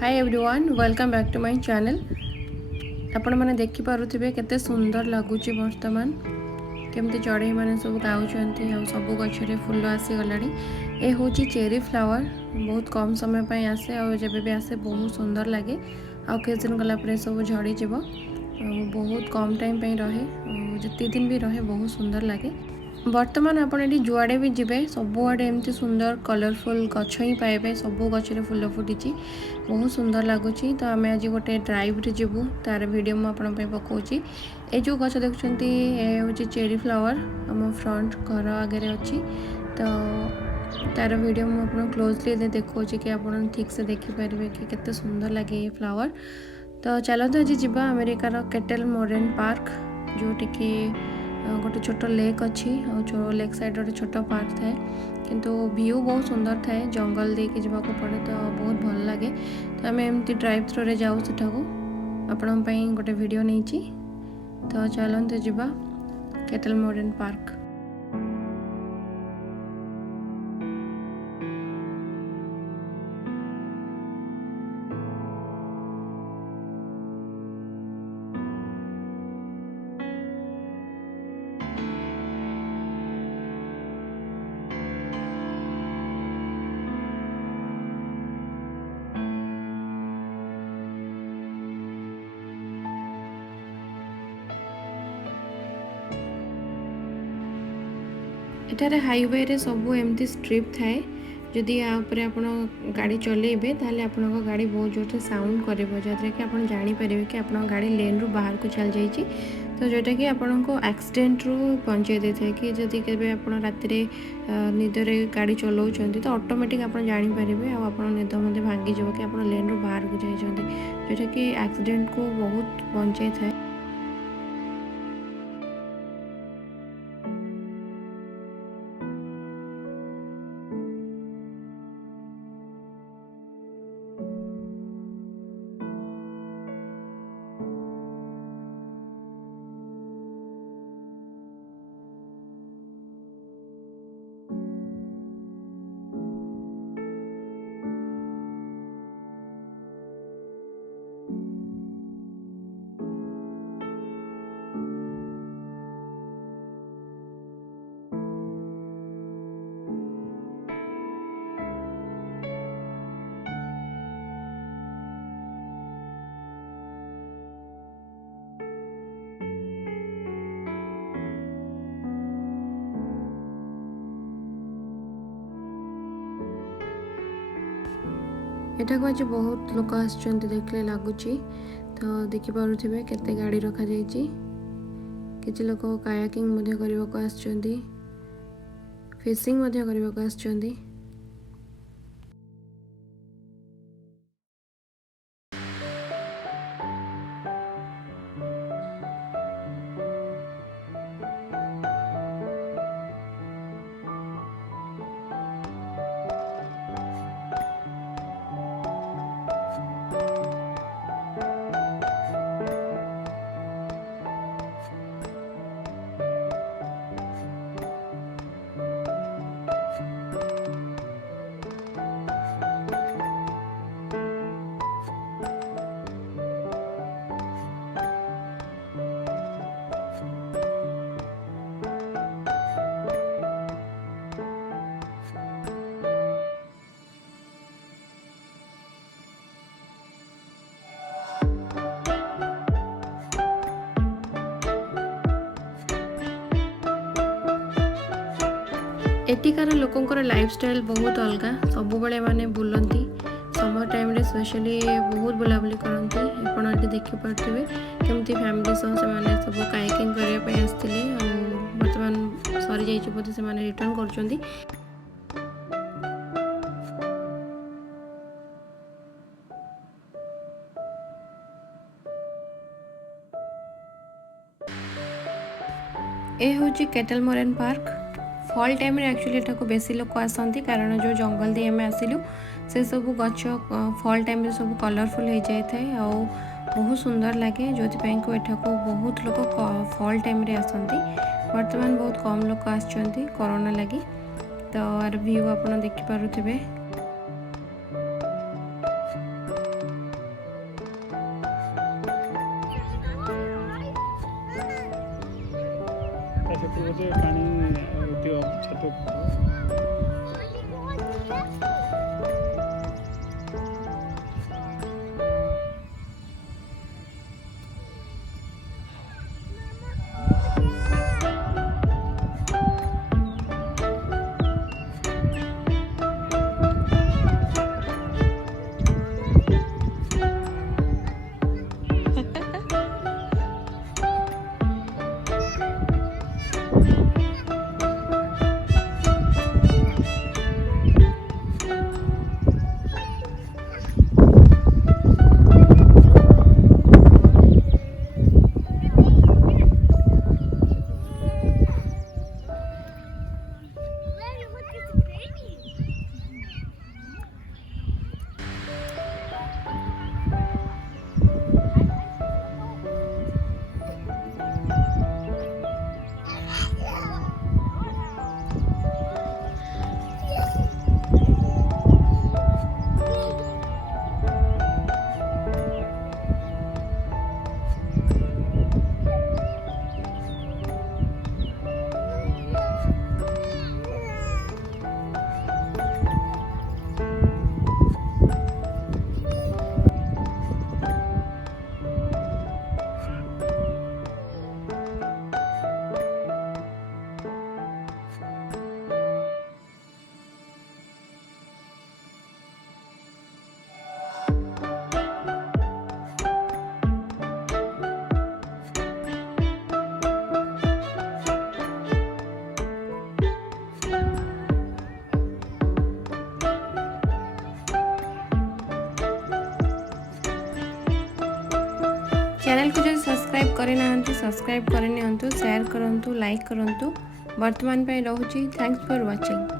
Hi everyone welcome back to my channel. आपण मैंने देखिपे केते सुंदर लगुच बर्तमान केमती चढ़ई मैंने सब गाँव सब गचरे फुल आसीगला। ये हूँ चेरी फ्लावर बहुत कम समय पर आसे और जब भी आसे बहुत सुंदर लगे आ किछ दिन गलापर सब झड़ी जीव बहुत कम टाइम रहे जिते दिन भी रहे बहुत सुंदर लगे। बर्तमान आपड़ ये जुआड़े भी जी सबुआड़े एमती सुंदर कलरफुल गछ ही पाइबे सब गचरे फुल फुटी बहुत सुंदर लगुच। तो आम आज गोटे ड्राइव जीवु तार वीडियो मुझे पकाऊँगी। ये जो गछ देखुं ये हूँ चेरी फ्लावर आम फ्रंट घर आगे अच्छी तो तार वीडियो मुझे क्लोजली देखा कि आप ठीक से देखिपारे कि केते सुंदर लगे ये फ्लावर। तो चलते आज जीवा अमेरिकार केटल मॉडर्न पार्क जोटिकी गोटे छोट लेक अच्छी और लेक साइड गोटे छोट पार्क थाए किंतु व्यू बहुत सुंदर थाए जंगल देके जावाक पड़े तो बहुत भल लगे। तो आम एमती ड्राइव थ्रू रे जाऊ सेठाकू आपण गोटे वीडियो नहीं। तो चलते जीवा केटल मॉडर्न पार्क। एठारे हाईवे रे सबू एमती स्ट्रिप थाए जदि या उपरे आपण गाड़ी चलेबे ताले आपण गाड़ी बहुत जोर से साउंड करिवो जद्रे कि आपण जानि परिबे कि आपण गाड़ी लेन रु बाहर को चल जाइछि। तो जोटा कि आपण को एक्सीडेंट रु बंचाई दे थाए कि जदि केबे आपण राति रे निदरे गाड़ी चलाउछन्ती तो ऑटोमेटिक आपण जानि परिबे आ आपण निद मध्ये भांगी जबो कि आपण लेन रु बाहर को जाइछन्ती जोटा कि एक्सीडेंट को बहुत बंचाई थाए। एटा को आज बहुत लोक आसुच्चंती देखले लागुची। तो देखि पारुथिबे केते गाड़ी रखा जाइची किछि लोक कायाकिंग मध्ये करबाको आसुच्चंती फिशिंग मध्ये करबाको आसुच्चंती। एटिकार लोकंकर लाइफस्टाइल बहुत अलग सब बड़े माने बुलंती समर टाइम रे स्पेशली बहुत बुलाबुली करती आप देखिपे केमती फैमिली सह से सब कायाकिंग करने आसते बर्तमान सरी जाइए से रिटर्न कर। ए हूँ kettle modern park. Fall time रे एक्चुअली एटा को बेसी लोक आसंती कारण जो जंगल दे आम आसिलु से सब गछ फॉल टाइम रे सब कलरफुल हो जाए थे और बहुत सुंदर लगे जो को एठा को बहुत लोक फॉल टाइम रे आसंती। वर्तमान बहुत कम लोक आसचंती कोरोना लगी। तो यार व्यू आप देखिपे। बोधे पानी उठियो छत उपर चैनल को जो सब्सक्राइब करे ना सब्सक्राइब करे नियंतु शेयर करंतु लाइक करंतु वर्तमान पे रहूची थैंक्स फॉर वाचिंग।